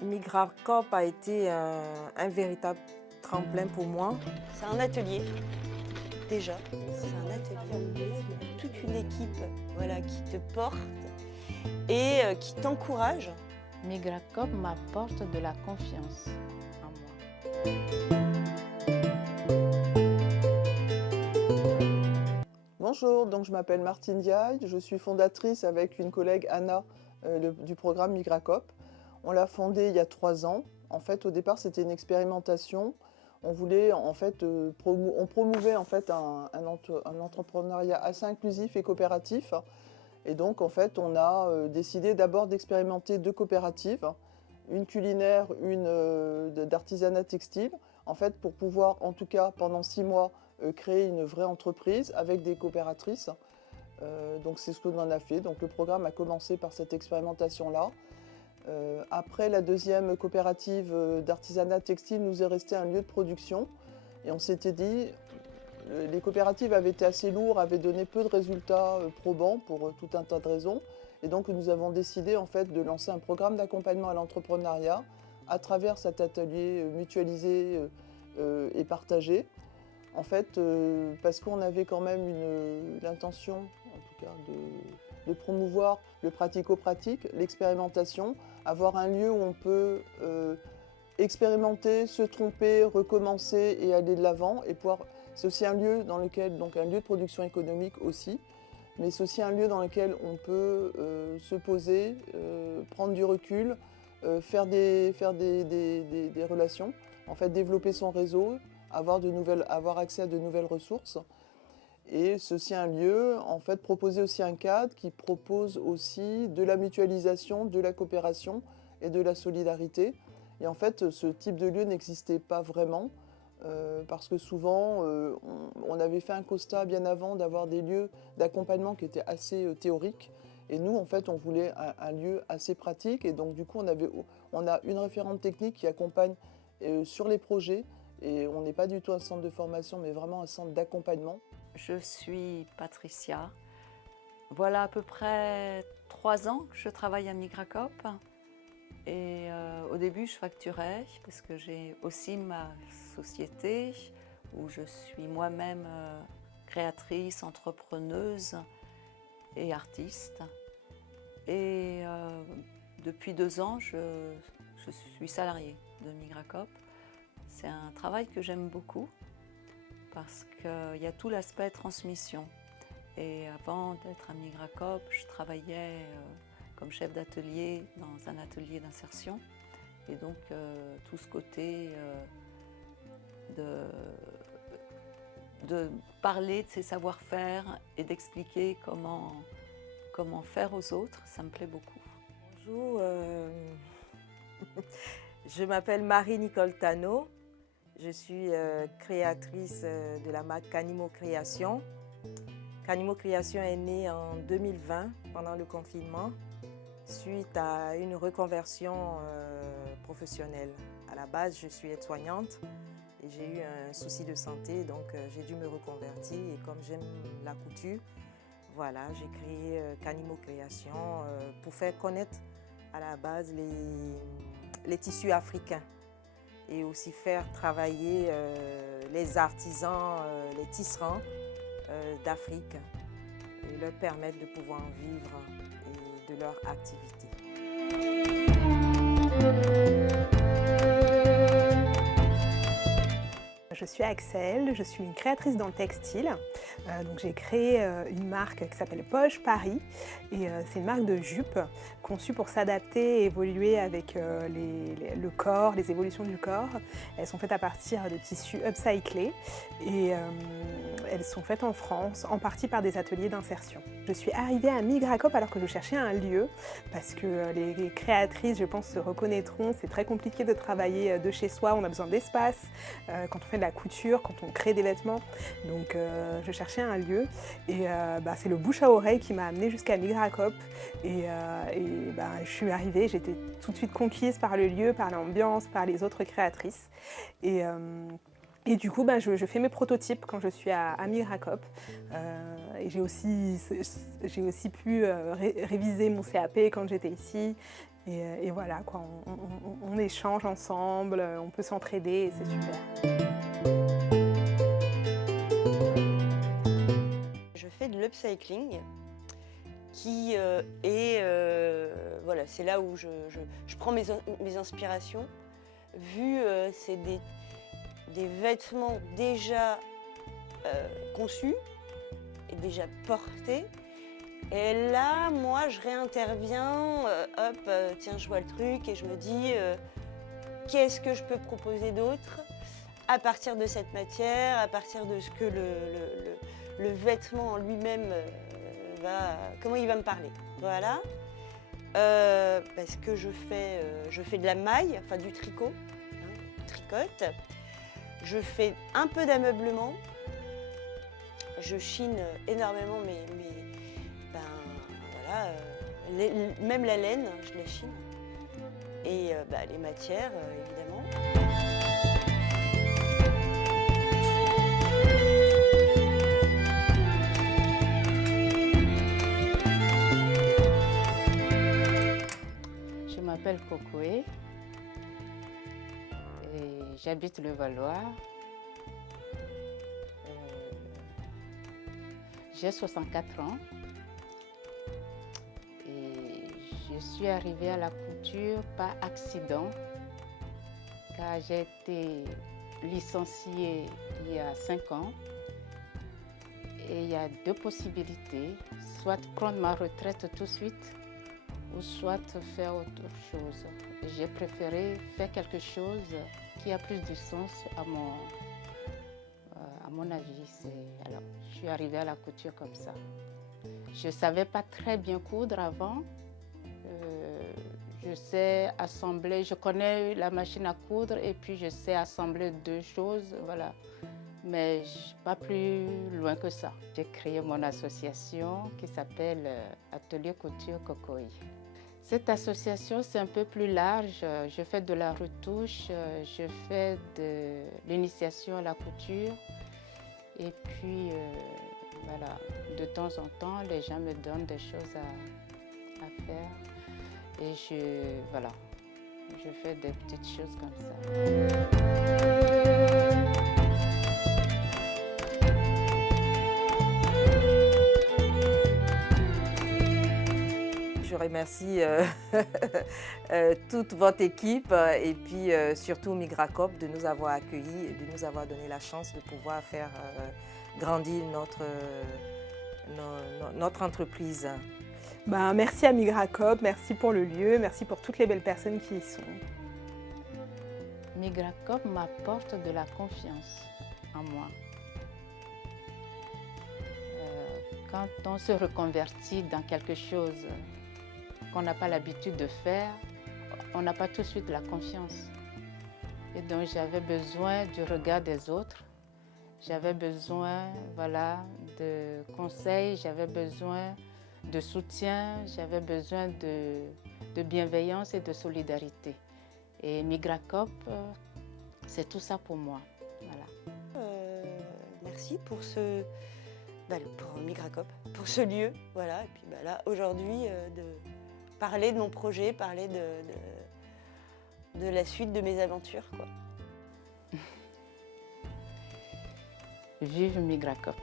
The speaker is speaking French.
MigraCorp a été un véritable tremplin pour moi. C'est un atelier, déjà. C'est un atelier avec toute une équipe voilà, qui te porte et qui t'encourage. MigraCorp m'apporte de la confiance en moi. Bonjour, donc je m'appelle Martine Diaye, je suis fondatrice avec une collègue Anna du programme MigraCorp. On l'a fondé il y a 3 ans. En fait, au départ, c'était une expérimentation. On voulait, en fait, on promouvait en fait un entrepreneuriat assez inclusif et coopératif. Et donc, en fait, on a décidé d'abord d'expérimenter 2 coopératives, une culinaire, une d'artisanat textile, en fait, pour pouvoir, en tout cas, pendant 6 mois, créer une vraie entreprise avec des coopératrices. Donc, c'est ce qu'on en a fait. Donc, le programme a commencé par cette expérimentation-là. Après, la deuxième coopérative d'artisanat textile nous est resté un lieu de production. Et on s'était dit, les coopératives avaient été assez lourdes, avaient donné peu de résultats probants pour tout un tas de raisons. Et donc nous avons décidé en fait de lancer un programme d'accompagnement à l'entrepreneuriat à travers cet atelier mutualisé et partagé. En fait, parce qu'on avait quand même l'intention, en tout cas, de promouvoir le pratico-pratique, l'expérimentation, avoir un lieu où on peut expérimenter, se tromper, recommencer et aller de l'avant. C'est aussi un lieu dans lequel, donc un lieu de production économique aussi, mais c'est aussi un lieu dans lequel on peut se poser, prendre du recul, faire des relations, en fait développer son réseau, avoir accès à de nouvelles ressources. Et c'est aussi un lieu, en fait, proposer aussi un cadre qui propose aussi de la mutualisation, de la coopération et de la solidarité. Et en fait, ce type de lieu n'existait pas vraiment parce que souvent, on avait fait un constat bien avant d'avoir des lieux d'accompagnement qui étaient assez théoriques. Et nous, en fait, on voulait un lieu assez pratique. Et donc, du coup, on a une référente technique qui accompagne sur les projets. Et on n'est pas du tout un centre de formation, mais vraiment un centre d'accompagnement. Je suis Patricia. Voilà à peu près 3 ans que je travaille à MigraCorp. Et au début, je facturais parce que j'ai aussi ma société où je suis moi-même créatrice, entrepreneuse et artiste. Et depuis 2 ans, je suis salariée de MigraCorp. C'est un travail que j'aime beaucoup parce qu'il y a tout l'aspect transmission. Et avant d'être à MigraCorp, je travaillais comme chef d'atelier dans un atelier d'insertion. Et donc tout ce côté de parler de ses savoir-faire et d'expliquer comment faire aux autres, ça me plaît beaucoup. Bonjour, je m'appelle Marie-Nicole Tano. Je suis créatrice de la marque Canimo Création. Canimo Création est née en 2020 pendant le confinement suite à une reconversion professionnelle. À la base, je suis aide-soignante et j'ai eu un souci de santé, donc j'ai dû me reconvertir. Et comme j'aime la couture, voilà, j'ai créé Canimo Création pour faire connaître à la base les tissus africains et aussi faire travailler les artisans, les tisserands d'Afrique et leur permettre de pouvoir en vivre et de leur activité. Je suis Axel, je suis une créatrice dans le textile. Donc j'ai créé une marque qui s'appelle Poche Paris et c'est une marque de jupes conçue pour s'adapter et évoluer avec le corps, les évolutions du corps. Elles sont faites à partir de tissus upcyclés et elles sont faites en France, en partie par des ateliers d'insertion. Je suis arrivée à MigraCorp alors que je cherchais un lieu parce que les créatrices, je pense, se reconnaîtront. C'est très compliqué de travailler de chez soi, on a besoin d'espace quand on fait de la couture, quand on crée des vêtements. Donc je cherchais un lieu et c'est le bouche à oreille qui m'a amenée jusqu'à MigraCorp et je suis arrivée, j'étais tout de suite conquise par le lieu, par l'ambiance, par les autres créatrices et du coup, je fais mes prototypes quand je suis à MigraCorp. Et j'ai aussi pu réviser mon CAP quand j'étais ici. Et voilà, quoi, on échange ensemble, on peut s'entraider et c'est super. Je fais de l'upcycling qui voilà, c'est là où je prends mes inspirations. Vu c'est des vêtements déjà conçus et déjà portés. Et là, moi, je réinterviens, tiens, je vois le truc et je me dis qu'est-ce que je peux proposer d'autre à partir de cette matière, à partir de ce que le vêtement en lui-même comment il va me parler. Voilà. Parce que je fais de la maille, enfin du tricot, hein, tricote. Je fais un peu d'ameublement. Je chine énormément même la laine, je la chine. Et les matières, évidemment. Je m'appelle Kokoé et j'habite le Valois. J'ai 64 ans et je suis arrivée à la couture par accident car j'ai été licenciée il y a 5 ans et il y a deux possibilités, soit prendre ma retraite tout de suite ou soit faire autre chose. J'ai préféré faire quelque chose qui a plus de sens à mon avis. Alors, je suis arrivée à la couture comme ça. Je ne savais pas très bien coudre avant. Je sais assembler, je connais la machine à coudre et puis je sais assembler deux choses, voilà. Mais pas plus loin que ça. J'ai créé mon association qui s'appelle Atelier Couture Kokoé. Cette association, c'est un peu plus large. Je fais de la retouche, je fais de l'initiation à la couture. Et puis, voilà, de temps en temps, les gens me donnent des choses à faire. Et je fais des petites choses comme ça. Je remercie toute votre équipe et puis surtout Migracop de nous avoir accueillis et de nous avoir donné la chance de pouvoir faire grandir notre entreprise. Merci à Migracop, merci pour le lieu, merci pour toutes les belles personnes qui y sont. Migracop m'apporte de la confiance en moi. Quand on se reconvertit dans quelque chose qu'on n'a pas l'habitude de faire, on n'a pas tout de suite la confiance. Et donc j'avais besoin du regard des autres, j'avais besoin de conseils, j'avais besoin de soutien, j'avais besoin de bienveillance et de solidarité. Et Migracop, c'est tout ça pour moi. Voilà. Merci pour pour Migracop, pour ce lieu. Voilà. Et puis là, aujourd'hui, de parler de mon projet, parler de la suite de mes aventures, quoi. Vive Migracop.